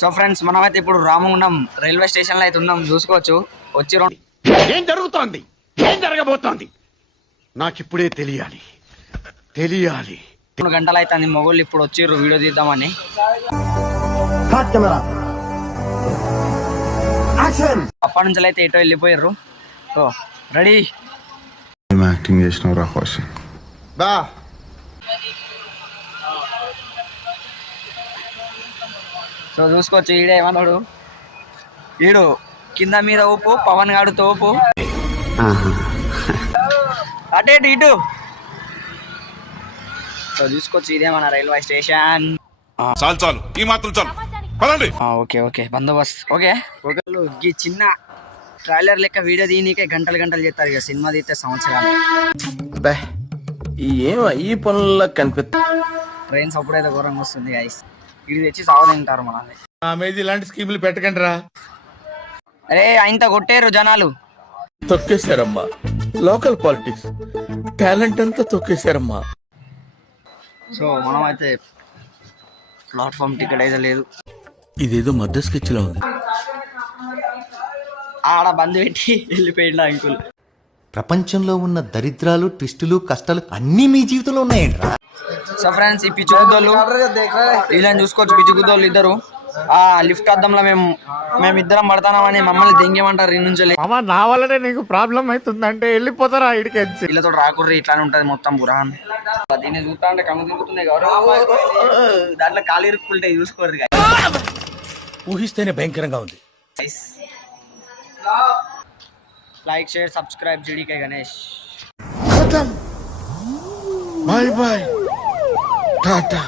So friends, మనమైతే ఇప్పుడు Ramagundam railway station లో అయితే ఉన్నాం. చూసుకోవచ్చు. వచ్చి ఏం జరుగుతోంది, ఏం జరగబోతోంది నాకిప్పుడే తెలియాలి. 2 గంటలు అవుతుంది. మొగోళ్ళు ఇప్పుడు వచ్చిర్రు వీడియో తీద్దామని. అప్పటి నుంచి అయితే ఎటో వెళ్ళిపోయారు. So ready. యాక్టింగ్ చేసినావు రా కౌశిక్. సో చూసుకోవచ్చు. ఈడే ఏమన్నాడు, ఈడు కింద మీద ఊపు, పవన్ గాడు తోపు, అటే ఇటు. సో చూసుకోవచ్చు, ఇదేమన్నా రైల్వే స్టేషన్. చాలు చాలు, ఈ మాత్రం చాలు, పదండి. Okay okay, Bandobast. ఓకే ఈ చిన్న ట్రైలర్ లెక్క వీడియో తీయనీకే గంటలు గంటలు చేస్తారు. ఇక సినిమా తీస్తే సంవత్సరాలు. ఈ పనుల్లో కనిపిస్తా. ట్రైన్స్ అప్పుడైతే ఘోరంగా వస్తుంది గైస్. ఇది తెచ్చి సాగు తింటారు మనల్ని. ఇలాంటి స్కీములు పెట్టకండి రా. అరే ఆయనతో కొట్టేరు జనాలు. తొక్కేశారమ్మా. లోకల్ పాలిటిక్స్ టాలెంట్ అంతా తొక్కేశారమ్మా. సో మనం అయితే ప్లాట్ఫామ్ టికెట్ అయితే లేదు. ఇదేదో మద్ద స్కెచ్ లా ఉంది. ఆడ బంద్ పెట్టి వెళ్ళిపోయిండు అంకుల్. ప్రపంచంలో ఉన్న దరిద్రాలు, ట్విస్టులు, కష్టాలు అన్నీ మీ జీవితంలో ఉన్నాయండి. సో ఫ్రెండ్స్, ఈ పిచ్చి గుద్దోళ్ళు వీళ్ళని చూసుకోవచ్చు. పిచ్చి గుద్దోళ్ళు ఇద్దరు లిఫ్ట్ అద్దంలో మేమిద్దరం పడతామని మమ్మల్ని దెంగేమంటారు. ఈ నుంచి నా వల్లనే నీకు ప్రాబ్లం అవుతుందంటే వెళ్ళిపోతారా ఇడికి. వీళ్ళతో రాకుర్రి ఇట్లానే ఉంటది మొత్తం బురాన్. దీన్ని చూస్తా అంటే కన్ను తిరుగుతున్నాయి. దాంట్లో ఖాళీ ఇరుక్కుంటాయి, చూసుకోరు. ఊహిస్తేనే భయంకరంగా ఉంది. Like, share, subscribe. GDK Ganesh. Bye bye, Tata.